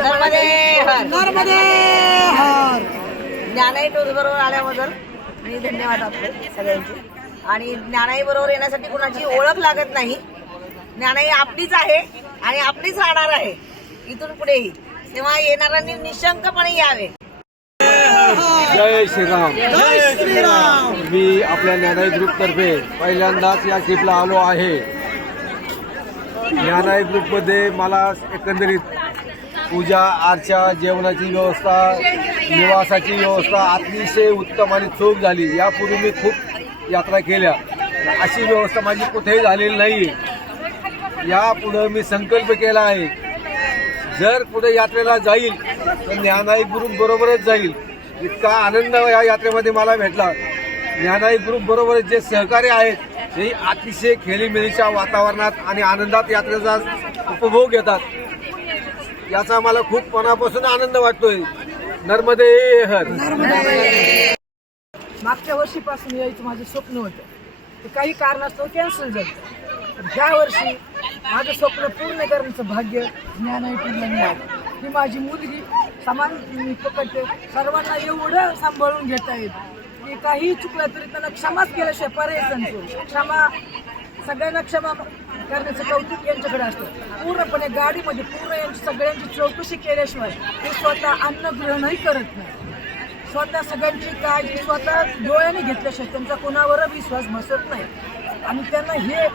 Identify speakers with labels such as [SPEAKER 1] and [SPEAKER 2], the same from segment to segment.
[SPEAKER 1] नर्मदे हर.
[SPEAKER 2] नर्मदे हर.
[SPEAKER 1] ज्ञानाई tour बरोबर आल्याबद्दल आणि धन्यवाद आपले सगळ्यांचे. आणि ज्ञानाई बरोबर येण्यासाठी कुणाची ओळख लागत नाही. ज्ञानाई आपलीच आहे आणि आपलीच राहणार आहे. इथून पुढेही तेव्हा येणाऱ्यांनी निशंकपणे यावे.
[SPEAKER 3] जय श्रीराम.
[SPEAKER 2] जय श्रीराम.
[SPEAKER 3] मी आपल्या ज्ञानाई ग्रुपतर्फे पहिल्यांदाच या ट्रिपला आलो आहे. ज्ञानाई ग्रुपमध्ये मला एकंदरीत पूजा अर्चा जेवणाची व्यवस्था निवासाची व्यवस्था अतिशय उत्तम आणि चोख झाली. यापूर्वी मी खूप यात्रा केल्या. अशी व्यवस्था माझी कुठेही झालेली नाही यापुढं मी संकल्प केला आहे. जर पुढे यात्रेला जाईल तर ज्ञानाई ग्रुप बरोबरच जाईल. इतका आनंद या यात्रेमध्ये मला भेटला. ज्ञानाई ग्रुप जे सहकार्य आहेत ते अतिशय खेळीमेळीच्या वातावरणात आणि आनंदात यात्रेचा उपभोग घेतात. याचा मला खूप मनापासून आनंद वाटतोय. नर्मदे हर.
[SPEAKER 2] मागच्या वर्षीपासून यायचं माझं स्वप्न होतं. ते काही कारणास्तव कॅन्सल झालं. ज्या ह्या वर्षी माझं स्वप्न पूर्ण करण्याचं भाग्य ज्ञानाईटीला मिळालं. ही माझी मुलगी समान पकडते. सर्वांना एवढं सांभाळून घेता येत की काही चुकलं तरी त्यांना क्षमाच केल्याशिवाय पर्याय क्षमा सगळ्यांना क्षमा करण्याचं कौतुक यांच्याकडे असतं. पूर्णपणे गाडीमध्ये पूर्ण यांची सगळ्यांची चौकशी केल्याशिवाय ते स्वतः अन्न ग्रहणही करत नाही. स्वतः सगळ्यांची काळजी स्वतः डोळ्याने घेतल्याशिवाय त्यांचा कोणावर विश्वास बसत नाही. आणि त्यांना हे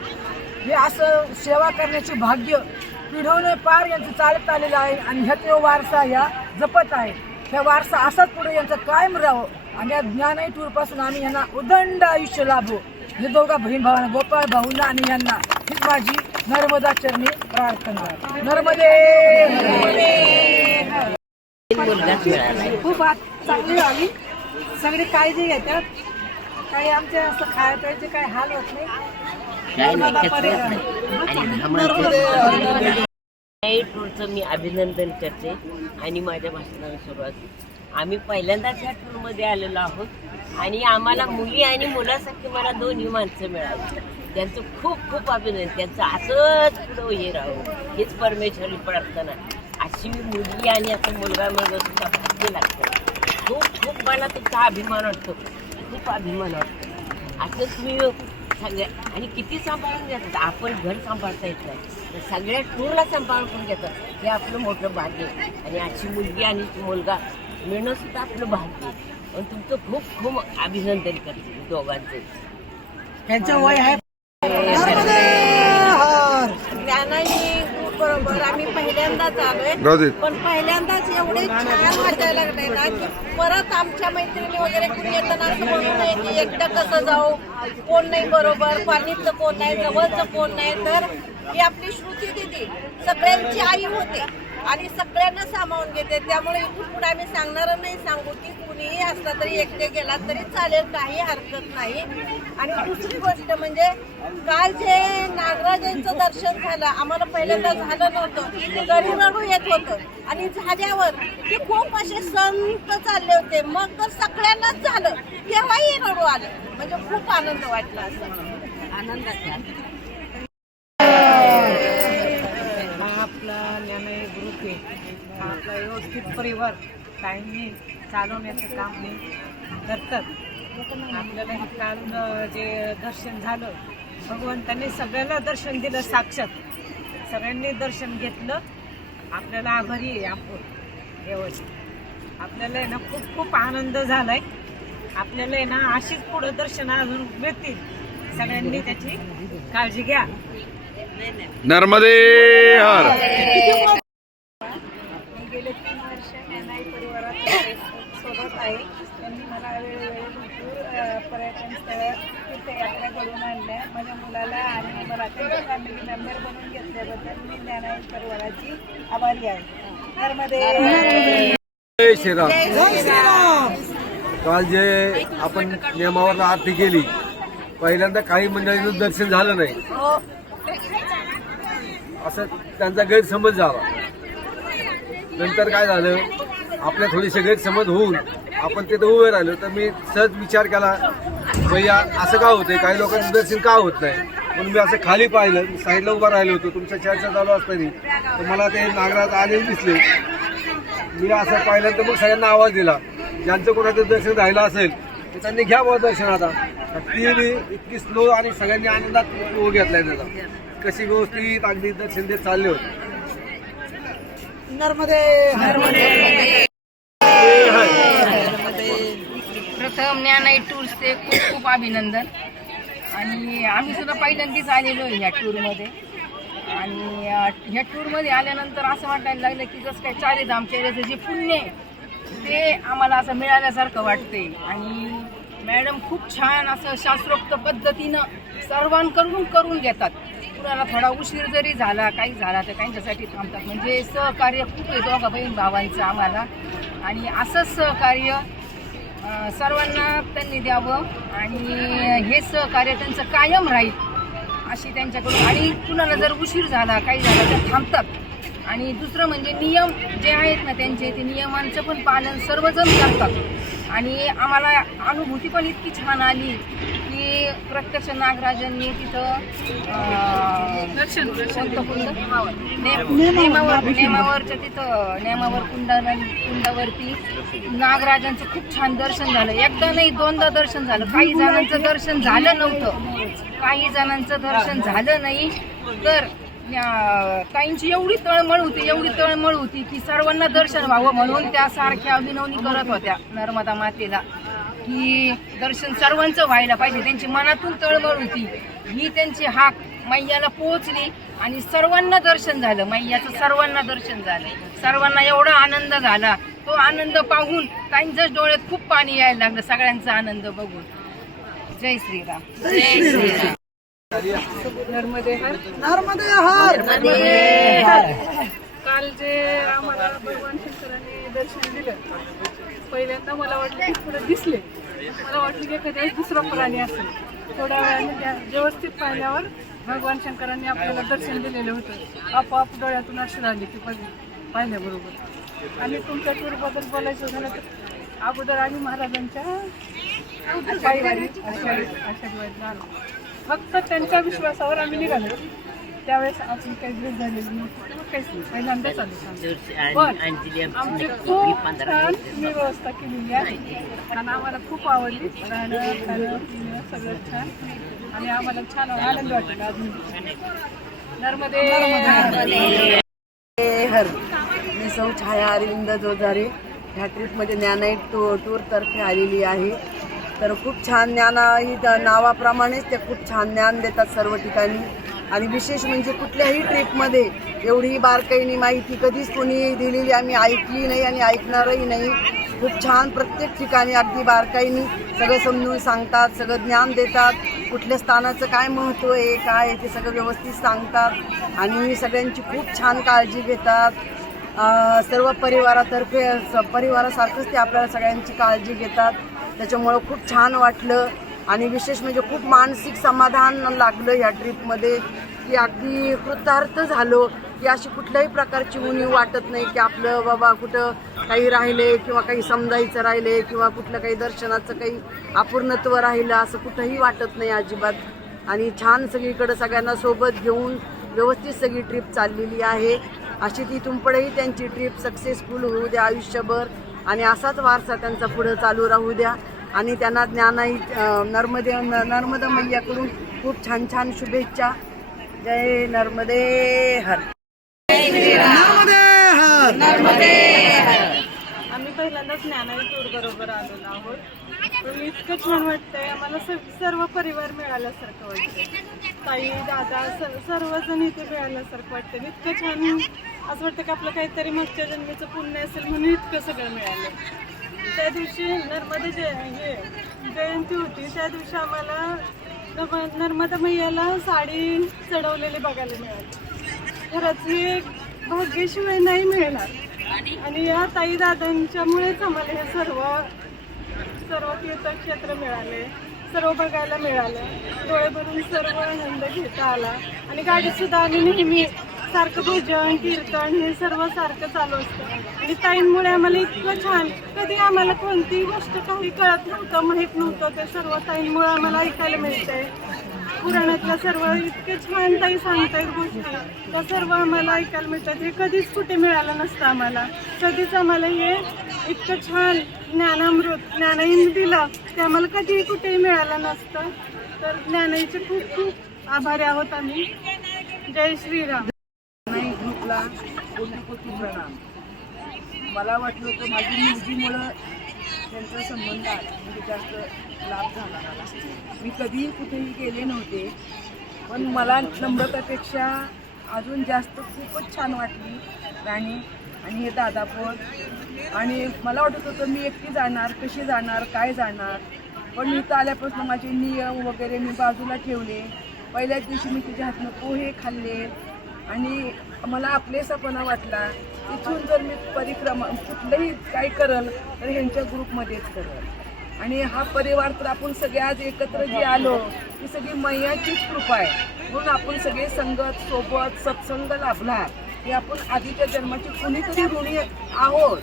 [SPEAKER 2] हे असं सेवा करण्याचे भाग्य पिढवणे पार यांचं चालत आलेलं आहे आणि ह्या तो वारसा ह्या जपत आहे. ह्या वारसा असाच पुढे यांचं कायम राहावं आणि या ज्ञानही टूरपासून आम्ही यांना उदंड आयुष्य लाभो. हे दोघा बहीण भावांना गोपाळ भाऊंना आणि यांना हीच माझी नर्मदा चरणी प्रार्थना. नर्मदे! खूप आत चांगली झाली. सगळी काळजी घेतात. काही आमचे असं खाय प्यायचे काही हाल होत नाही.
[SPEAKER 4] टूरचं मी अभिनंदन करते आणि माझ्या भाषणाला सुरुवात. आम्ही पहिल्यांदाच या टूरमध्ये आलेलो आहोत. आणि आम्हाला मुली आणि मुलासारखी मला दोन्ही माणसं मिळाली. त्यांचं खूप खूप अभिनंदन. त्यांचं असंच पुढं हे राहू. हेच परमेश्वरी प्रार्थना. अशी मुलगी आणि असं मुलगा मुलगा सुद्धा भाग्य लागतं. खूप खूप मला तुमचा अभिमान वाटतो. खूप अभिमान वाटतो. असंच मी सगळ्या आणि किती सांभाळून घेतात? आपण घर सांभाळता येत नाही. तर सगळ्या टूरला सांभाळून घेतात. हे आपलं मोठं भाग्य आहे. आणि अशी मुलगी आणि मुलगा मिळणं सुद्धा आपलं भाग्य आहे. पण तुमचं खूप खूप अभिनंदन करते दोघांचं.
[SPEAKER 2] त्यांचं वय आहे
[SPEAKER 1] ग्रुप बरोबर आम्ही पहिल्यांदाच आलोय. पण पहिल्यांदाच एवढे छान वाटायला लागले ना की परत आमच्या मैत्रिणी वगैरे येताना असं म्हणू नये की एकटं कसं जाऊ. कोण नाही बरोबर पाणीतलं कोण नाही जवळचं कोण नाही. तर ही आपली श्रुती दिदी सगळ्यांची आई होते. आणि सगळ्यांना सामावून घेते. त्यामुळे इथून पुढे आम्ही सांगणार नाही सांगू की कुणीही असला तरी एकटे गेला तरी चालेल काही हरकत नाही. आणि दुसरी गोष्ट म्हणजे काल जे नागराजांचं दर्शन झालं आम्हाला पहिल्यांदा झालं नव्हतं. तरी रडू येत होतं. आणि झाल्यावर ते खूप असे संत चालले होते. मग तर सगळ्यांनाच झालं. तेव्हाही रडू आलं. म्हणजे खूप आनंद वाटला असं. आनंदाचा.
[SPEAKER 2] हा आपला ग्रुप आपला व्यवस्थित परिवार कायमी चालवण्याचं काम हे करतात. आपल्याला हे काल जे दर्शन झालं भगवंतांनी सगळ्यांना दर्शन दिलं साक्षात. सगळ्यांनी दर्शन घेतलं. आपल्याला आभारी आहे आपण व्यवस्थित आपल्याला आहे ना खूप खूप आनंद झालाय. आपल्याला आहे ना अशीच पुढं दर्शन अजून मिळतील. सगळ्यांनी त्याची काळजी घ्या.
[SPEAKER 5] नर्मदे हर
[SPEAKER 2] मी गेले तीन वर्ष एनआय परिवारात सोबत आहे त्यांनी मला वेळोवेळी भरपूर अ, पर्यटन स्थळं तीर्थयात्रा घडवून आणल्या माझ्या मुलाला आणि त्यांच्या फॅमिली मेंबर बनवून घेतल्याबद्दल मी ज्ञानाय परिवाराची आभारी आहे. नर्मदे
[SPEAKER 3] जय श्रीराम. काल जे आपण नियमावर आरती केली पहिल्यांदा काही मंडळींचं दर्शन झालं नाही. असं त्यांचा गैरसमज झाला. नंतर काय झालं? आपल्या थोडीसे गैरसमज होऊन आपण तिथं उभे राहिलो तर मी सहज विचार केला भैया असं का होतंय? काही लोकांचं दर्शन का होत नाही? म्हणून मी असं खाली पाहिलं मी साईडला उभा राहिलो होतो तुमच्या चर्चा चालू असताना. तर मला ते नागराज आले दिसले. मी असं पाहिलं तर मग सगळ्यांना आवाज दिला ज्यांचं कोणाचं दर्शन राहिलं असेल तर त्यांनी घ्या बुवा दर्शन आता. ती इतकी स्लो आणि सगळ्यांनी आनंदात उभं घेतलाय त्याचा. कशी व्यवस्थित अगदी दर्शन देत चालले होते.
[SPEAKER 6] नर्मदे.
[SPEAKER 7] प्रथम ज्ञानाई टूर्सचे खूप खूप अभिनंदन. आणि आम्ही सुद्धा पहिल्यांदाच आलेलो आहे ह्या टूरमध्ये. आणि ह्या टूरमध्ये आल्यानंतर असं वाटायला लागलं की जसं काय चारीधाम केल्याचं जे पुण्य आहे ते आम्हाला असं मिळाल्यासारखं वाटते आणि मॅडम खूप छान असं शास्त्रोक्त पद्धतीनं सर्वांकडून करून घेतात. कुणाला थोडा उशीर जरी झाला काही झाला तर त्यांच्यासाठी थांबतात. म्हणजे सहकार्य खूप आहे दोघा बहीण भावांचं आम्हाला. आणि असंच सहकार्य सर्वांना त्यांनी द्यावं आणि हे सहकार्य त्यांचं कायम राहील अशी त्यांच्याकडून आणि कुणाला जर उशीर झाला काही झाला तर थांबतात. आणि दुसरं म्हणजे नियम जे आहेत ना त्यांचे ते नियमांचं पण पालन सर्वजण करतात. आणि आम्हाला अनुभूती पण इतकी छान आली की प्रत्यक्ष नागराजांनी तिथं दर्शन नेमावर नेमावरच्या तिथं नेमावर कुंडा कुंडावरती नागराजांचं खूप छान दर्शन झालं. एकदा नाही दोनदा दर्शन झालं. काही जणांचं दर्शन झालं नव्हतं. काही जणांचं दर्शन झालं नाही. तर ताईंची एवढी तळमळ होती एवढी तळमळ होती की सर्वांना दर्शन व्हावं म्हणून त्या सारख्या विनवणी करत होत्या नर्मदा मातेला की दर्शन सर्वांचं व्हायला पाहिजे. त्यांची मनातून तळमळ होती. ही त्यांची हाक मैयाला पोहोचली आणि सर्वांना दर्शन झालं. मैयाचं सर्वांना दर्शन झालं. सर्वांना एवढा आनंद झाला. तो आनंद पाहून ताईंच्याच डोळ्यात खूप पाणी यायला लागलं. सगळ्यांचा आनंद बघून. जय श्रीराम. जय श्रीराम.
[SPEAKER 6] नर्मदे हर
[SPEAKER 8] काल जे आम्हाला भगवान शंकरांनी दर्शन दिलं पहिल्यांदा मला वाटलं की पुढे दिसले. मला वाटलं की एखाद्या दुसरा प्राणी असेल. थोड्या वेळाने व्यवस्थित पाहिल्यावर भगवान शंकरांनी आपल्याला दर्शन दिलेलं होतं. आपोआप डोळ्यातून अशी आली की पाहिल्याबरोबर. आणि तुमच्या टूरबद्दल बोलायचं झालं तर अगोदर आम्ही महाराजांच्या आषाढी आषाढी आलो फक्त त्यांच्या विश्वासावर आम्ही निघालो. त्यावेळेस आपण काही ड्रेस झालेलो नव्हतो. किंवा काहीच नाही. पहिल्यांदाच आलो पण
[SPEAKER 4] अंजली
[SPEAKER 8] आमची खूप छान मी व्यवस्था केलेली आहे. आणि आम्हाला खूप आवडली. राहणं खाणं पिणं सगळं छान. आणि आम्हाला छान आनंद वाटला अजून. नर्मदे.
[SPEAKER 9] हर. मी सौ छाया अरविंद जोजारे. ह्या ट्रिपमध्ये ज्ञानाई टू टूरतर्फे आलेली आहे. तर खूप छान ज्ञान ही नावाप्रमाणेच ते खूप छान ज्ञान देतात सर्व ठिकाणी. आणि विशेष म्हणजे कुठल्याही ट्रिपमध्ये एवढी बारकाईने माहिती कधीच कोणी दिलेली आम्ही ऐकली नाही आणि ऐकणारही नाही. खूप छान प्रत्येक ठिकाणी अगदी बारकाईने सगळं समजून सांगतात सगळं ज्ञान देतात. कुठल्या स्थानाचं काय महत्त्व आहे काय आहे ते सगळं व्यवस्थित सांगतात. आणि सगळ्यांची खूप छान काळजी घेतात. सर्व परिवारातर्फे स- परिवारासारखंच ते आपल्याला सगळ्यांची काळजी घेतात. त्याच्यामुळं खूप छान वाटलं. आणि विशेष म्हणजे खूप मानसिक समाधान लागलं ह्या ट्रिपमध्ये की अगदी कृतार्थ झालो की अशी कुठल्याही प्रकारची उणीव वाटत नाही की आपलं बाबा कुठं काही राहिले किंवा काही समजायचं राहिले किंवा कुठलं काही दर्शनाचं काही अपूर्णत्व राहिलं असं कुठंही वाटत नाही अजिबात. आणि छान सगळीकडं सगळ्यांना सोबत घेऊन व्यवस्थित सगळी ट्रीप चाललेली आहे. अशी ती तुमपडेही त्यांची ट्रिप सक्सेसफुल होऊ द्या आयुष्यभर. आणि असाच वारसा त्यांचा पुढं चालू राहू द्या. आणि त्यांना ज्ञानाई नर्मदे न- नर्मदा मैयाकडून खूप छान छान शुभेच्छा. जय नर्मदे हर.
[SPEAKER 8] आम्ही पहिल्यांदाच ज्ञानाई टूर बरोबर आलेलो आहोत. पण इतकं छान वाटतंय. आम्हाला सर्व परिवार मिळाल्यासारखं वाटतं ताई दादा स- सर्वजण इथे मिळाल्यासारखं वाटतं. इतकं छान असं वाटतं की आपलं काहीतरी मागच्या जन्मीचं पुण्य असेल म्हणून इतकं सगळं मिळालं. त्या दिवशी नर्मदा जय हे जयंती होती त्या दिवशी आम्हाला नर्मदा मैयाला साडी चढवलेली बघायला मिळाली. खरंच हे भाग्यशिवाय नाही मिळणार. आणि या ताई दादांच्यामुळेच आम्हाला हे सर्व सर्व तीर्थक्षेत्र मिळाले. सर्व बघायला मिळालं. डोळे भरून सर्व आनंद घेता आला. आणि गाडीत सुद्धा आम्ही नेहमी सारखं भजन कीर्तन हे सर्व सारखं चालू असतं. आणि ताईंमुळे आम्हाला इतकं छान कधी आम्हाला कोणतीही गोष्ट काही कळत नव्हतं माहीत नव्हतं ते सर्व ताईंमुळे आम्हाला ऐकायला मिळतंय.
[SPEAKER 10] पुराणातल्या सर्व इतके छान ताई सांगतायत गोष्टी. त्या सर्व आम्हाला ऐकायला मिळतात. हे कधीच कुठे मिळालं नसतं आम्हाला. कधीच आम्हाला हे इतकं छान ज्ञानामृत ज्ञानहिंद दिलं ते आम्हाला कधीही कुठेही मिळालं नसतं. तर ज्ञानाईचे खूप खूप आभारी आहोत आम्ही. जय श्रीराम.
[SPEAKER 11] नाही ग्रुपला प्रणाम. मला वाटलं होतं माझी मुलगीमुळं त्यांचा संबंध आला म्हणजे जास्त लाभ झाला मला. मी कधीही कुठेही गेले नव्हते पण मला नम्रतापेक्षा अजून जास्त खूपच छान वाटली. आणि आणि हे दादा पण आणि मला वाटत होतं मी एकटी जाणार कशी जाणार काय जाणार. पण इथं आल्यापासून माझे नियम वगैरे मी बाजूला ठेवले. पहिल्याच दिवशी मी तिच्या हातनं पोहे खाल्ले. आणि मला आपलेसापणा वाटला. इथून जर मी परिक्रमा कुठलंही काही करल तर ह्यांच्या ग्रुपमध्येच करल. आणि हा परिवार तर आपण सगळे आज एकत्र जे आलो ही सगळी मैयाचीच कृपा आहे. म्हणून आपण सगळे संगत सोबत सत्संग लाभला हे आपण आधीच्या जन्माची कुणीतरी ऋणी आहोत.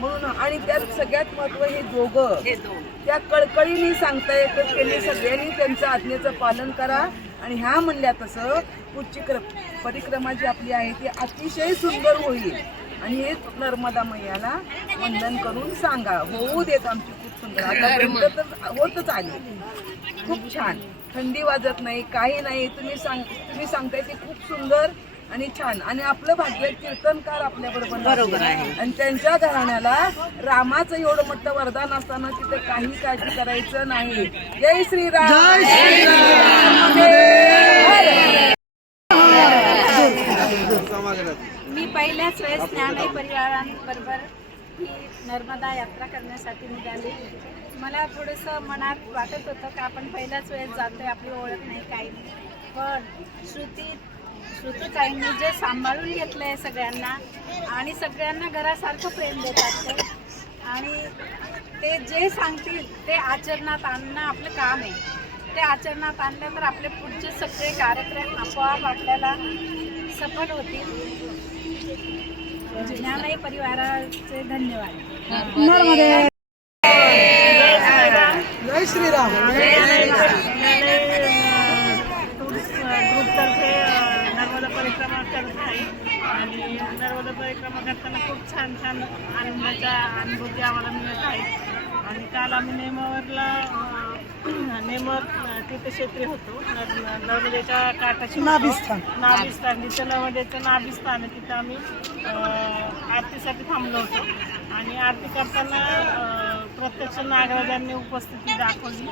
[SPEAKER 11] म्हणून आणि त्यात सगळ्यात महत्त्व हे दोघं. त्या कळकळीने सांगताय तर त्यांनी सगळ्यांनी त्यांचं आज्ञेचं पालन करा. आणि ह्या म्हणल्या तसं पुढची क्र परिक्रमा जी आपली आहे ती अतिशय सुंदर होईल. आणि हे नर्मदा मैयाला वंदन करून सांगा. होऊ देत आमची खूप सुंदर. आतापर्यंत तर होतच आली. खूप छान. थंडी वाजत नाही काही नाही. तुम्ही सांग तुम्ही सांगताय ते खूप सुंदर. आणि छान. आणि आपलं भाग्य कीर्तनकार आपल्या बरोबर बरोबर आहे. आणि त्यांच्या घराण्याला रामाचं एवढं मोठं वरदान असताना तिथे काही काळजी करायचं नाही. जय श्रीराम. जय
[SPEAKER 1] मी पहिल्याच वेळेस ज्ञानई परिवारांबरोबर ही नर्मदा यात्रा करण्यासाठी निघाली. मला थोडंसं मनात वाटत होतं की आपण पहिल्याच वेळेस जातोय आपली ओळख नाही काही. नाही पण श्रुती श्रुतताईंनी जे सांभाळून घेतलं आहे सगळ्यांना आणि सगळ्यांना घरासारखं प्रेम देतात ते. आणि ते जे सांगतील ते आचरणात आणणं आपलं काम आहे. ते आचरणात आणलं तर आपले पुढचे सगळे कार्यक्रम आपोआप आपल्याला सफल होतील. ज्ञानही परिवाराचे धन्यवाद.
[SPEAKER 2] जय श्रीराम
[SPEAKER 10] ग्रुपतर्फे नर्मदा परिक्रमा करत आहे. आणि नर्मदा परिक्रमा करताना खूप छान छान आनंदाच्या अनुभूती आम्हाला मिळत आहे आणि काल आम्ही नेमावरला नेमर अं, तीर्थक्षेत्री होतो. नर- नर्मदेच्या काठाशी नाभिस्थान. नाभिस्थान जिथं नर्मदेचं नाभिस्थान आहे. तिथं आम्ही आरतीसाठी थांबलो होतो. आणि आरती करताना प्रत्यक्ष नागराजांनी उपस्थिती दाखवली.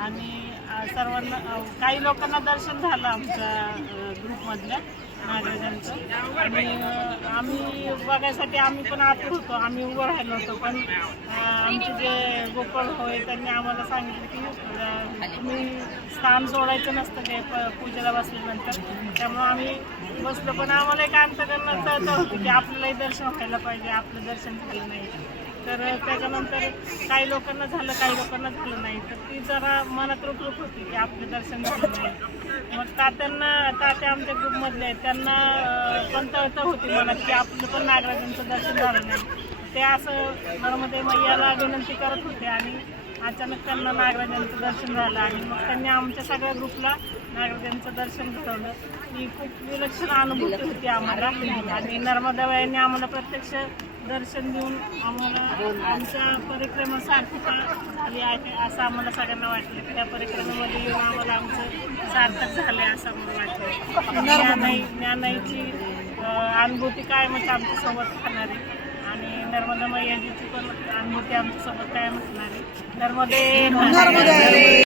[SPEAKER 10] आणि सर्वांना काही लोकांना दर्शन झालं आमच्या ग्रुपमधल्या नागराजांचं आणि आम्ही बघायसाठी आम्ही पण आत होतो. आम्ही उभं राहिलो होतो पण आमचे जे गोपाळ होय त्यांनी आम्हाला सांगितलं की तुम्ही स्थान सोडायचं नसतं ते प पूजेला बसल्यानंतर. त्यामुळे आम्ही बसलो पण आम्हाला एक अंतकरणात तळतळ की आपल्यालाही दर्शन व्हायला पाहिजे आपलं दर्शन झालं नाही. तर त्याच्यानंतर काही लोकांना झालं काही लोकांना झालं नाही. तर ती जरा मनात रुखरुख होती की आपलं दर्शन झालं नाही. मग तात्यांना तात्या आमच्या ग्रुपमधले आहेत. त्यांना पण तळतळ होती मनात की आपलं पण नागराजांचं दर्शन झालं नाही. ते असं नर्मदे मैयाला विनंती करत होते आणि अचानक त्यांना नागराजांचं दर्शन झालं आणि मग त्यांनी आमच्या सगळ्या ग्रुपला नागराजांचं दर्शन घडवलं. ही खूप विलक्षण अनुभूती होती आम्हाला. आणि नर्मदा आम्हाला प्रत्यक्ष दर्शन देऊन आम्हाला आमच्या परिक्रमा सार्थक आहे असं आम्हाला सगळ्यांना वाटलं की त्या परिक्रमेमध्ये येऊन आम्हाला आमचं सार्थक झालं असं आम्हाला वाटलं. ज्ञानाई ज्ञानाईची अनुभूती काय म्हणते आमच्यासोबत खाणारी आहे. आणि नर्मदा मैयाजीची पण अनुभूती आमच्यासोबत काय असणार आहे. नर्मदे.